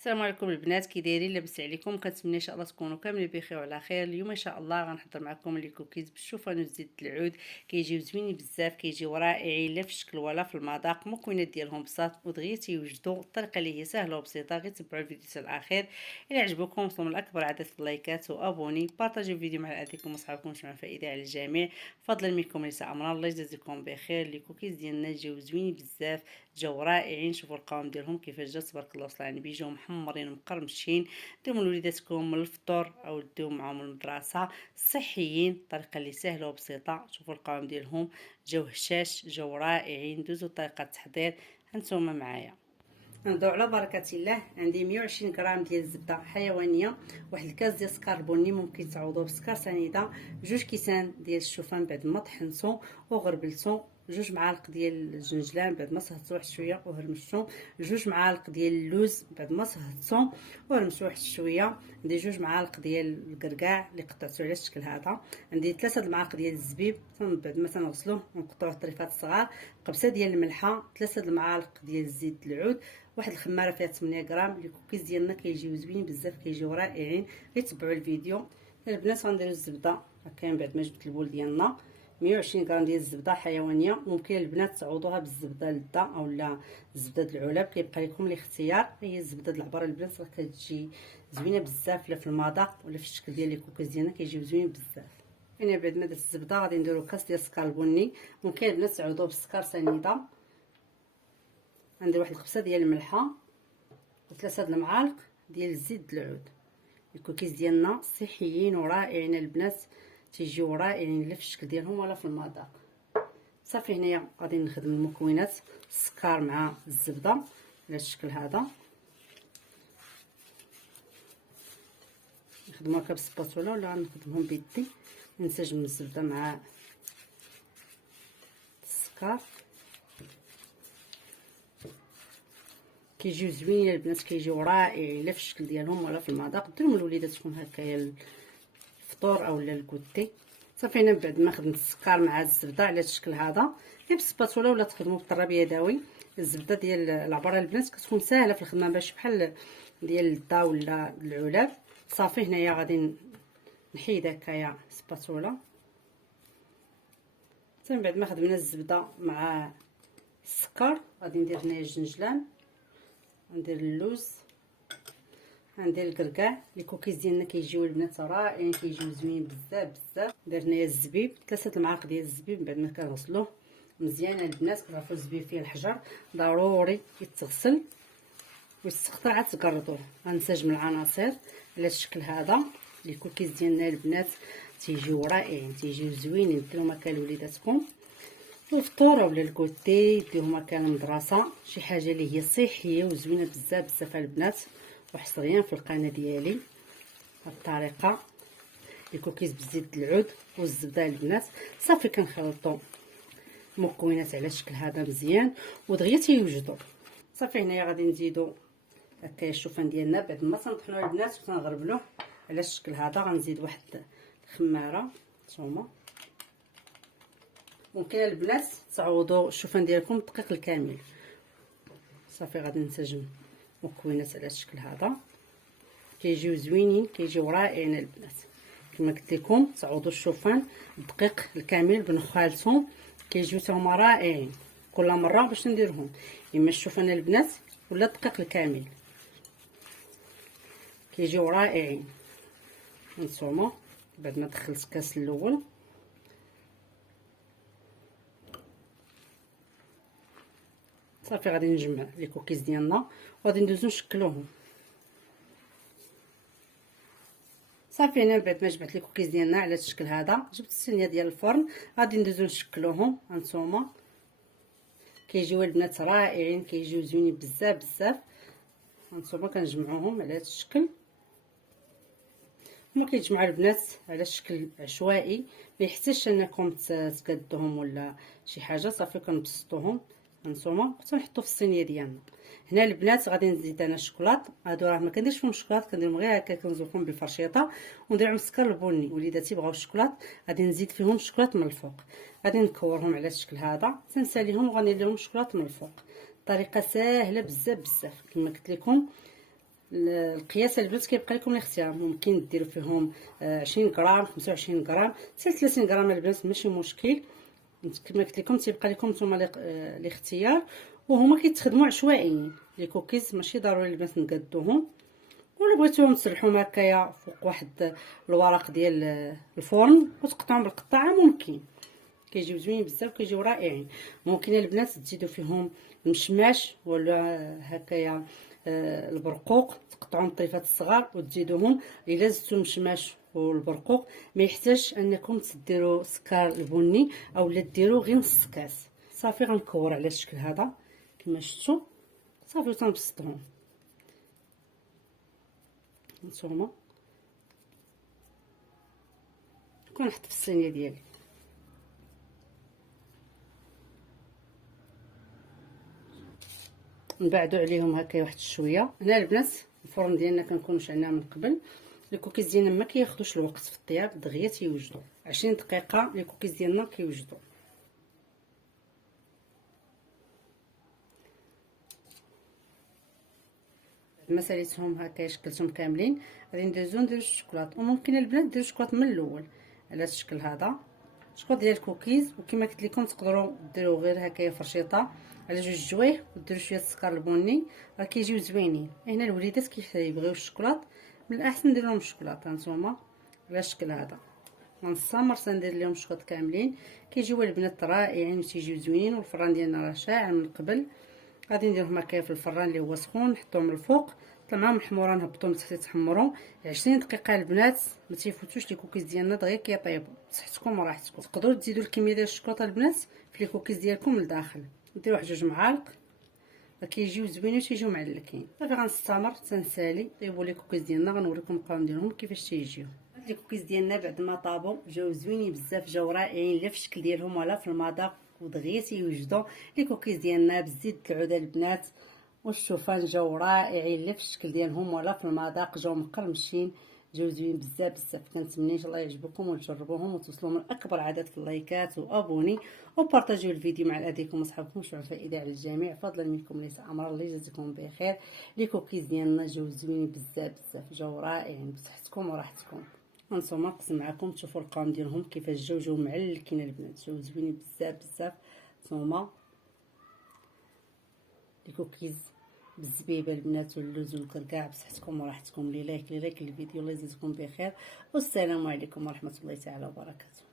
السلام عليكم البنات، كي دايرين؟ لاباس عليكم؟ كنتمنى ان شاء الله تكونوا كاملين بخير وعلى خير. اليوم ان شاء الله غنحضر معكم لي كوكيز بالشوفان وزيت العود. كيجيو زوينين بزاف، كيجيو رائعين لا في الشكل ولا في المذاق. المكونات ديالهم بساط ودغيا تيوجدوا. الطريقه اللي هي سهله وبسيطه، غير تبعوا الفيديو حتى الاخير. الى عجبكم وصلوا من اكبر عدد اللايكات وابوني، بارطاجيو الفيديو مع اهلكم وصحابكم باش مع فائده على الجميع. فضلا منكم نساء امر، الله يجازيكم بخير. لي كوكيز ديالنا جاو زوينين بزاف، جاو رائعين. شوفوا القوام ديالهم كيفاش جا، تبارك الله وصل على النبي. جاو محمرين مقرمشين، ديهم لوليداتكم من الفطور او ديهم معاهم المدرسه. صحيين، الطريقه اللي سهله وبسيطه. شوفوا القوام ديالهم جاو هشاش، جاو رائعين. دوزوا طريقه التحضير هانتوما معايا. نبداو على بركه الله. عندي 120 غرام ديال الزبده حيوانيه، واحد الكاس ديال السكر بني، ممكن تعوضوه بسكر سنيده، جوج كيسان ديال الشوفان بعد ما طحنتو وغربلتو، جوج معالق ديال الجنجلان بعد ما صهدتو واحد شويه وهرمشتو، جوج معالق ديال اللوز بعد ما صهدتو وهرمشتو واحد شويه، عندي جوج معالق ديال الكركاع اللي قطعتو على الشكل هذا، عندي 3 المعالق ديال الزبيب بعد ما تنغسلوه ونقطعوه طريفات صغار، قبصه ديال الملحه، 3 المعالق ديال زيت العود، واحد الخماره فيها 8 غرام. لي كوكيز ديالنا كيجيو زوينين بزاف، كيجيو رائعين. غير تبعوا الفيديو. البنات غنديروا الزبده هكا بعد ما جبت البول ديالنا. 120 غرام ديال الزبده حيوانيه، ممكن البنات تعوضوها بالزبده للدا اولا الزبده العلب، كيبقى لكم الاختيار. هي الزبده العبره البنات راه كتجي زوينه بزاف، لا في المذاق ولا في الشكل ديال لي كوكيز ديالنا كيجيو زوينين بزاف. هنا بعد ما درت الزبده غادي نديرو كاس ديال السكر البني، ممكن البنات تعوضوه بالسكر سنيده. غندير واحد القبصه ديال الملحه وثلاثه المعالق ديال الزيت العود. الكوكيز ديالنا صحيين ورائعين البنات، تيجيو رائعين لا في الشكل ديالهم ولا في المذاق. صافي هنايا غادي نخدم المكونات، السكر مع الزبده على الشكل هذا. نخدموها هكا بالسباتولا ولا نخدمهم بيدي. نسجم الزبده مع السكر، كيجيو زوينين البنات، كيجيو رائعين لا في الشكل ديالهم ولا في المذاق. ديروا لوليداتكم هكايا الفطور اولا الكوتي. صافي هنا بعد ما خدمت السكر مع الزبده على الشكل هذا، غير بالسباتولا ولا تخدموا بالطراب يدوي. الزبده ديال العبره البنات كتكون ساهله في الخدمه، باش بحال ديال الدا ولا العلاب. صافي هنايا غادي نحيد هكايا سباتولا. صافي بعد ما خدمنا الزبده مع السكر غادي ندير هنايا الجنجلان، ندير اللوز، غندير الكركاع. لي كوكيز ديالنا كيجيو البنات رائعين، كيجيو زوينين بزاف بزاف. درت هنايا الزبيب، 3 المعالق ديال الزبيب بعد ما كنغسلوه مزيان. البنات كتعرفوا الزبيب فيه الحجر، ضروري يتغسل ويستقطع عاد تقرطوه. غنسجم العناصر على الشكل هذا. لي كوكيز ديالنا البنات تيجيو رائعين، تيجيو زوينين. ديروهم هكا لوليداتكم الفطور ولا الكوتي، ديروهم هكا للمدرسه، شي حاجه اللي هي صحيه وزوينه بزاف بزاف البنات. وحصريا في القناه ديالي بهذه الطريقه الكوكيز بزيت العود والزبده البنات. صافي كنخلطوا المكونات على الشكل هذا مزيان ودغيا تيوجدوا. صافي هنايا غادي نزيدوا هكايا الشوفان ديالنا بعد ما تنطحنوا البنات وتنغربلوه على الشكل هذا. غنزيد واحد الخماره نتوما، ممكن البنات تعوضوا الشوفان ديالكم بالدقيق الكامل. صافي غادي نسجم مكونات على الشكل هذا، كيجيو زوينين، كيجيو رائعين البنات. كما قلت لكم تعوضوا الشوفان الدقيق الكامل بنخالتهم، كيجيو هما رائعين. كل مره باش نديرهم اما الشوفان البنات ولا الدقيق الكامل، كيجيو رائعين. هانتوما بعد ما دخلت الكاس الاول صافي غادي نجمع لي كوكيز ديالنا وغادي ندوزو نشكلوهم. صافي هنا بعد ما جمعت لي كوكيز ديالنا على الشكل هذا، جبت الصينيه ديال الفرن غادي ندوزو نشكلوهم. هانتوما كيجيو البنات رائعين، كيجيو زوينين بزاف بزاف. هانتوما كنجمعوهم على هذا الشكل. هما كيتجمعوا البنات على شكل عشوائي، ما يحتاجش انكم تقادوهم ولا شي حاجه. صافي كنبسطوهم هانتوما وتنحطو في الصينيه ديالنا. هنا البنات غادي نزيد انا الشوكولات. هادو راه ما كنديرش فيهم الشوكولات، كنديرهم غير هكا، كنزوقهم بالفرشيطه وندير معهم السكر البني. وليداتي بغاو الشوكولات غادي نزيد فيهم الشوكولات من الفوق. غادي نكورهم على الشكل هذا، تنساليهم وغندير لهم الشوكولات من الفوق. طريقه ساهله بزاف بزاف كما قلت لكم. القياس البنات كيبقى لكم الاختيار، ممكن ديروا فيهم 20 غرام 25 غرام حتى 30 غرام البنات ماشي مشكل. كما قلت لكم تيبقى لكم نتوما الاختيار، وهما كيتخدموا عشوائيين لي كوكيز، ماشي ضروري البنات نقادوهم. ولا بغيتوهم تسرحوهم هكايا فوق واحد الورق ديال الفرن وتقطعوهم بالقطاعه ممكن، كيجيو زوينين بزاف كيجيو رائعين. ممكن البنات تزيدوا فيهم المشماش ولا هكايا البرقوق، تقطعوهم طريفات الصغار وتزيدوهم. الا زدتوا المشماش والبرقوق ما يحتاجش انكم تديروا سكر البني او لا ديروا غير نص كاس. صافي غنكور على الشكل هذا كما شفتوا، صافي تنبسطوهم نتوما. كنحط في الصينيه ديالي. نبعدو عليهم هكا واحد شويه. هنا البنات الفرن ديالنا كنكونوا شعلناه من قبل. الكوكيز ديالنا ما كياخذوش الوقت في الطياب، دغيا تيوجدوا 20 دقيقه الكوكيز ديالنا كيوجدوا. ما ساليتهم هكا شكلتهم كاملين، غادي نديرو الشوكولاط. وممكن البنات ديروا الشوكولاط من الاول على الشكل هذا، شكوط ديال الكوكيز. وكما قلت لكم تقدروا ديروا غير هكايا فرشيطه على جوج جوايه وديروا شويه السكر البني، راه كيجيو زوينين. هنا الوليدات كيبغيو الشوكولاط، من الاحسن ندير لهم الشوكولاط هانتوما على الشكل هذا. غنستمر تندير لهم الشوكولاط كاملين، كيجيو البنات رائعين وتيجيو زوينين. والفران ديالنا راه شاعل من قبل، غادي نديرهم هكايا في الفران اللي هو سخون، نحطوهم الفوق طلع معاهم الحموره، نهبطوهم حتى يتحمروا 20 دقيقه. البنات ما تيفوتوش لي كوكيز ديالنا دغيا كيطيبوا، صحتكم وراحتكم. تقدروا تزيدوا الكميه ديال الشوكولاته البنات في لي كوكيز ديالكم لداخل، ديروا واحد 2 معالق كيجيو زوينين وتيجيو معلكين. صافي غنستمر تنسالي طيبوا لي كوكيز ديالنا، غنوريكم القوام ديالهم كيفاش تيجيو. لي كوكيز ديالنا بعد ما طابوا جاو زوينين بزاف، جاو رائعين لا في الشكل ديالهم ولا في المذاق، ودغيا تيوجدوا لي كوكيز ديالنا بزيت العود البنات والشوفان، جاو رائعين لا في الشكل ديالهم ولا في المذاق، جاو مقرمشين، جاو زوين بزاف بزاف. كنتمنى ان شاء الله يعجبكم وتجربوهم وتوصلوا من اكبر عدد في اللايكات وابوني وبارطاجيو الفيديو مع الاهليكم واصحابكم، شوفوا الفائده على الجميع. فضلا منكم ليس امرا، الله يجازيكم بخير. لي كوكيز ديالنا جاو زوينين بزاف بزاف، جاو رائعين بصحتكم وراحتكم. هانتوما نقسم معكم تشوفوا القوام ديالهم كيفاش جاو معلكين البنات، جاو زوينين بزاف بزاف. هانتوما لي كوكيز بالزبيبه البنات واللوز والكركاع بصحتكم وراحتكم. لي لايك الفيديو، الله يجزيكم بخير، والسلام عليكم ورحمه الله تعالى وبركاته.